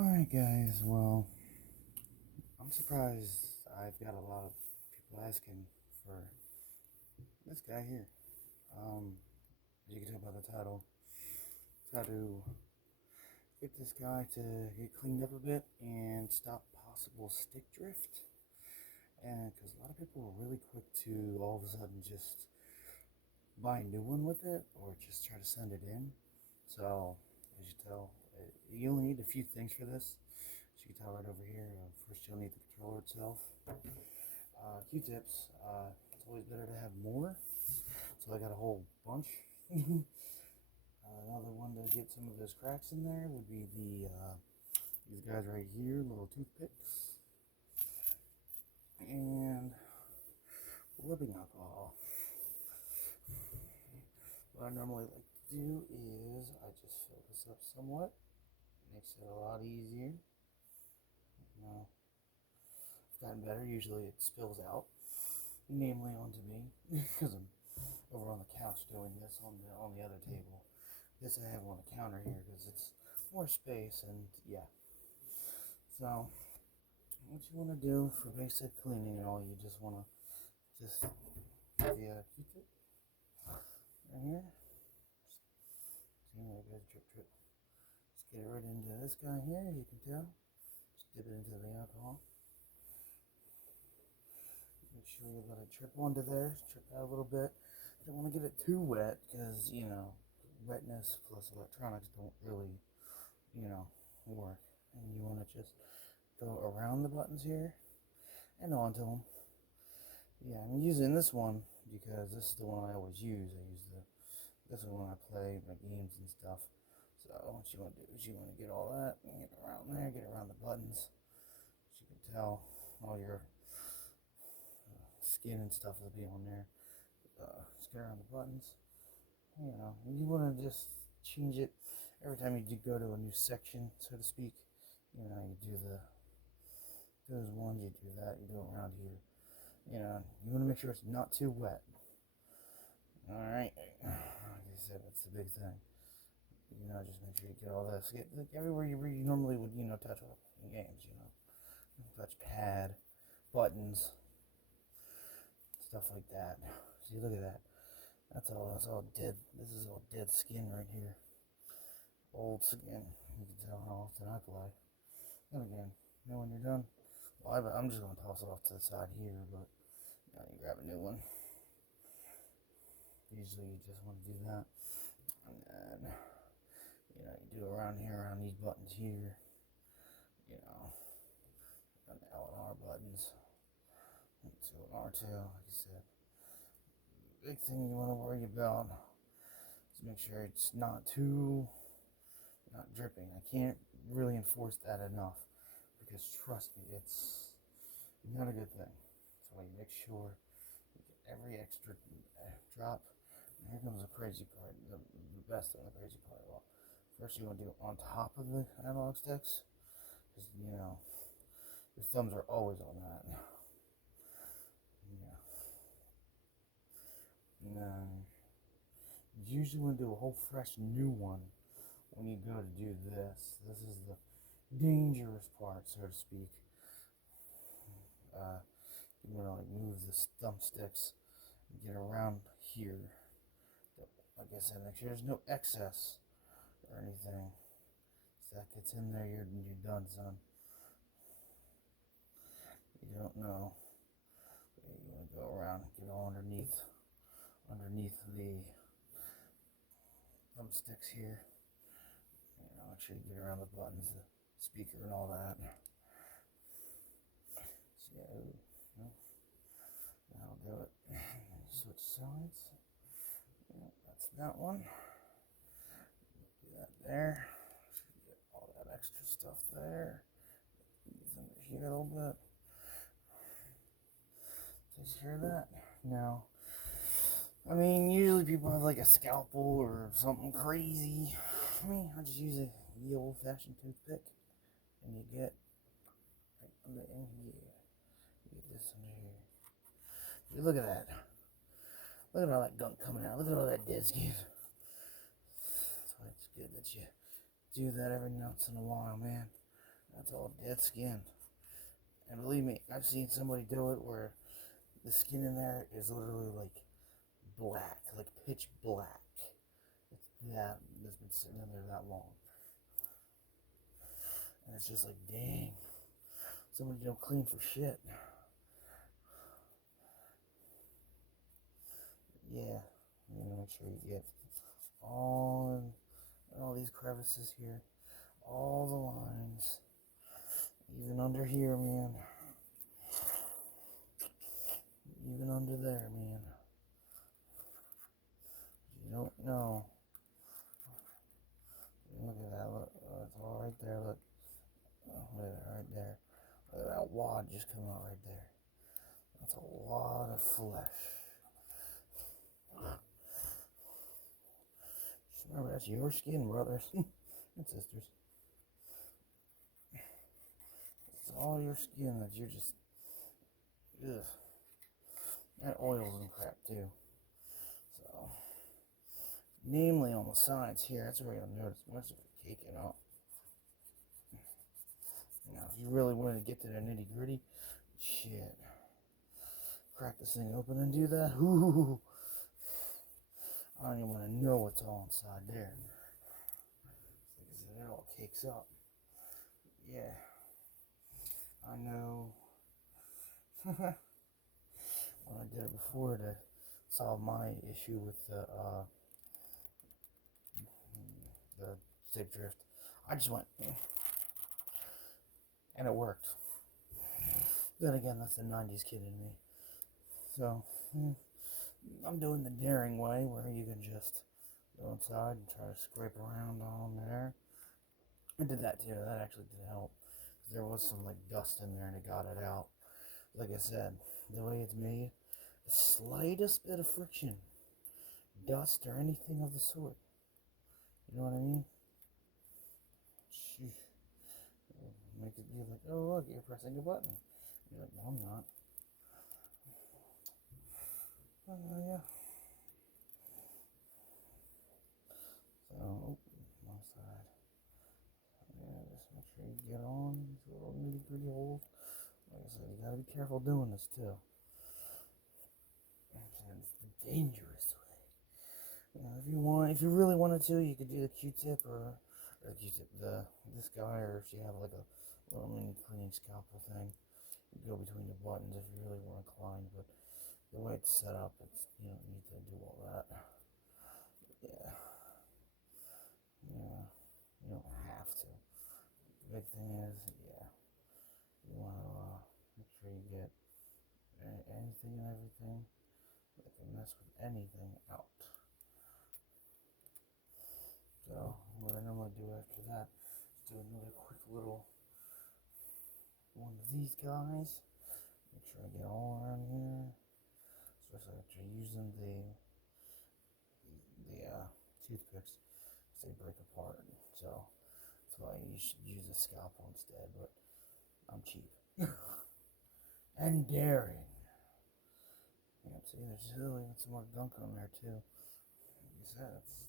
Alright guys, well, I'm surprised I've got a lot of people asking for this guy here. As you can tell by the title, try to get this guy to get cleaned up a bit and stop possible stick drift. And because a lot of people are really quick to all of a sudden just buy a new one with it or just try to send it in. So, as you tell, you only need a few things for this. As you can tell right over here, first you'll need the controller itself. Q-tips, it's always better to have more, so I got a whole bunch. Another one to get some of those cracks in there would be these guys right here, little toothpicks, and rubbing alcohol. What I normally like to do is I just fill this up somewhat, makes it a lot easier. It's gotten better. Usually it spills out, namely onto me, because I'm over on the couch doing this on the other table. This I have on the counter here because it's more space, and yeah. So what you want to do for basic cleaning and all, you just want to just get the Q-tip right here. See, there goes drip drip. Just get it right into this guy here. You can tell. Just dip it into the alcohol. Make sure you let it drip onto there. Drip out a little bit. Don't want to get it too wet because wetness plus electronics don't really work. And you want to just go around the buttons here and onto them. Yeah, I'm using this one because this is the one I always use. I use this one when I play my games and stuff. So what you want to do is you want to get all that and get around there, get around the buttons. As you can tell, all your skin and stuff will be on there. Just get around the buttons. You want to just change it every time you do go to a new section, so to speak. You do those ones, you do that, you do it around here. You want to make sure it's not too wet. Alright, like I said, that's the big thing. Just make sure you get all this. Get everywhere you normally would, touch up in games, touch pad, buttons, stuff like that. See, look at that. That's all dead. This is all dead skin right here. Old skin. You can tell how often I play. And again, when you're done, well, I'm just going to toss it off to the side here, but you grab a new one. Usually you just want to do that. And then, you do around here, around these buttons here. On the L and R buttons. And 2 and R2, like I said. Big thing you want to worry about is make sure it's not dripping. I can't really enforce that enough because trust me, it's not a good thing. So you make sure you get every extra drop. And here comes the crazy part, the best and the crazy part. Well, first you want to do it on top of the analog sticks, because your thumbs are always on that. Yeah. And then you usually want to do a whole fresh new one when you go to do this. This is the dangerous part, so to speak. You want to move the thumbsticks and get around here. Like I said, make sure there's no excess or anything. If that gets in there, you're done, son. You don't know. You want to go around and get all underneath the thumbsticks here. Make sure you get around the buttons, the speaker, and all that. So, that'll do it. Switch sides. That's that one. Do that there. Get all that extra stuff there. Under here a little bit. Takes care of that. Now, usually people have like a scalpel or something crazy. I just use the old-fashioned toothpick, and you get right under in here. You get this under here. See, look at that. Look at all that gunk coming out. Look at all that dead skin. So it's good that you do that every once in a while, man. That's all dead skin. And believe me, I've seen somebody do it where the skin in there is literally like black, like pitch black. It's that has been sitting in there that long. And it's just like, dang, somebody don't clean for shit. Yeah, you gotta make sure you get all these crevices here, all the lines, even under here, man. Even under there, man. You don't know. Look at that. Look, it's all right there. Look. Look at that right there. Look at that wad just come out right there. That's a lot of flesh. Just remember, that's your skin, brothers and sisters. It's all your skin that you're just, ugh. And oils and crap too. So, namely on the sides here, that's where you'll notice most of it caking off. Now, if you really wanted to get to the nitty gritty, shit, crack this thing open and do that. Ooh, I don't even want to know what's all inside there. Because it all cakes up. Yeah, I know. When I did it before to solve my issue with the stick drift, I just went, and it worked. Then again, that's the 90s kid in me. So, I'm doing the daring way where you can just go inside and try to scrape around on there. I did that too. That actually did help. There was some like dust in there and it got it out. Like I said, the way it's made, the slightest bit of friction, dust or anything of the sort. You know what I mean? Sheesh. Make it be like, oh look, you're pressing a button. You're like, no, I'm not. Yeah. So, my side. Yeah, just make sure you get on these little nitty gritty holes. Like I said, you gotta be careful doing this too. It's the dangerous way. You know, if you really wanted to, you could do the Q-tip or the Q-tip, this guy, or if you have like a little mini cleaning scalpel thing, you go between the buttons if you really want to climb. But the way it's set up, you don't need to do all that. Yeah. Yeah. You don't have to. The big thing is, yeah, you want to make sure you get anything and everything that can mess with anything out. So, what I normally do after that is do another quick little one of these guys. Make sure I get all around here, especially after using the toothpicks, because they break apart. So, that's why you should use a scalpel instead, but I'm cheap. And daring. Yep, see, there's still even some more gunk on there too. Like you said, it's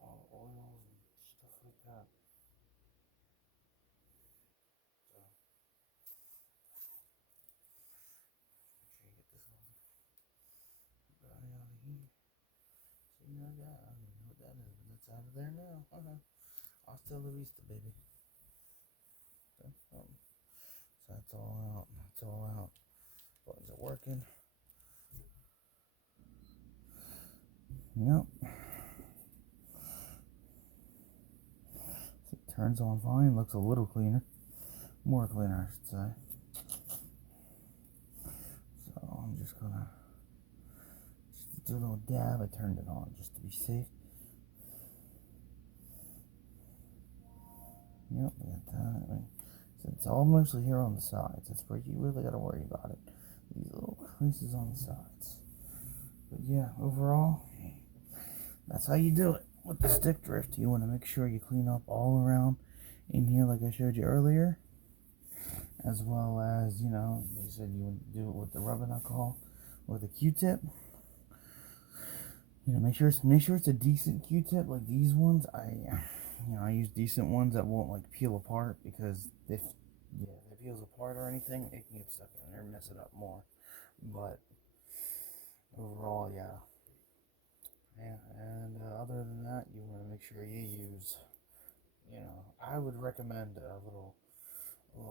all oils and stuff like that. So, make sure you get this little guy out of here. See, I don't even know what that is, but it's out of there now. Hasta la vista, baby. So that's all out. That's all out. Buttons are working. Yep. See, it turns on fine. Looks a little cleaner. More cleaner, I should say. So I'm just gonna do a little dab. I turned it on just to be safe. Yep, I got that. So it's all mostly here on the sides. That's where you really gotta worry about it. These little creases on the sides. But yeah, overall, that's how you do it with the stick drift. You want to make sure you clean up all around in here like I showed you earlier, as well as, you know, they said you would do it with the rubbing alcohol with a Q-tip. You know, make sure it's a decent Q-tip like these ones. I use decent ones that won't like peel apart, because if it peels apart or anything, it can get stuck in there and mess it up more. But overall, yeah. Yeah, and other than that, you want to make sure you use, I would recommend a little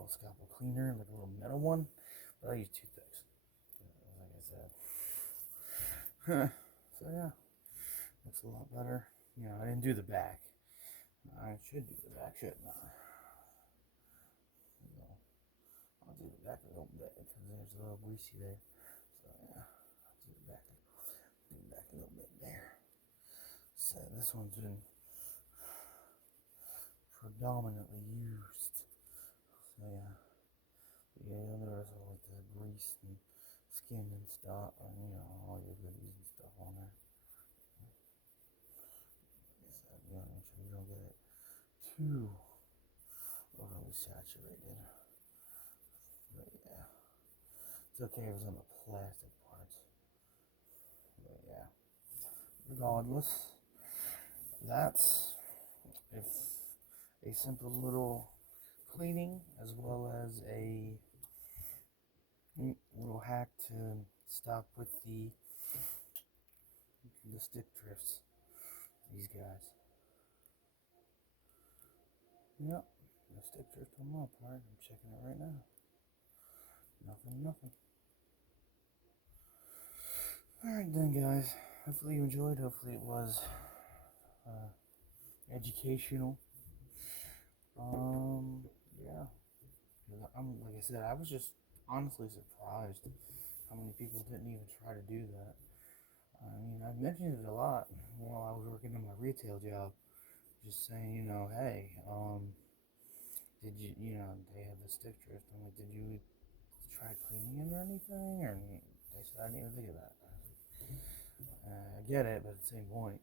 scalpel cleaner, like a little metal one, but I use toothpicks, like I said. So yeah, looks a lot better. I didn't do the back. I should do the back, shouldn't I? I'll do the back a little bit because there's a little greasy there. So yeah, I'll do the back a little bit there. So this one's been predominantly used. So yeah. But yeah, you'll notice all like the grease and skin and stuff, and all your goodies and stuff on there. So you want to make sure you don't get it too overly saturated. But yeah, it's okay if it's on the plastic parts. But yeah, regardless, that's if a simple little cleaning as well as a little hack to stop with the stick drifts. These guys. Yep, the stick drift on my part. I'm checking it right now. Nothing. Alright then, guys. Hopefully you enjoyed. Hopefully it was educational. Yeah. I'm like I said, I was just honestly surprised how many people didn't even try to do that. I mean, I mentioned it a lot while I was working in my retail job, just saying, hey, did you, they have the stick drift. I'm like, did you try cleaning it or anything? Or they said, I didn't even think of that. I get it, but at the same point,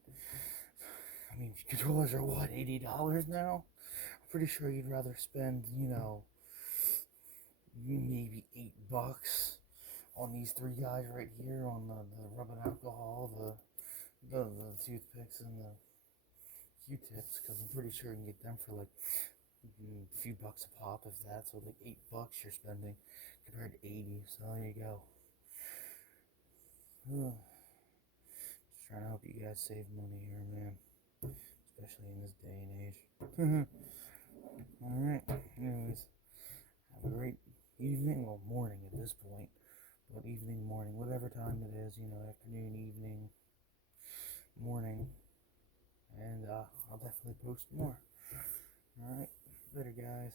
I mean, controllers are what, $80 now? I'm pretty sure you'd rather spend, maybe $8 on these three guys right here, on the rubbing alcohol, the toothpicks, and the Q-tips, because I'm pretty sure you can get them for like a few bucks a pop, if that. So like $8 you're spending compared to 80. So there you go. Just trying to help you guys save money here, man, especially in this day and age. All right. Anyways, have a great evening, well, morning at this point, but evening, morning, whatever time it is, afternoon, evening, morning, and I'll definitely post more. All right, later, guys.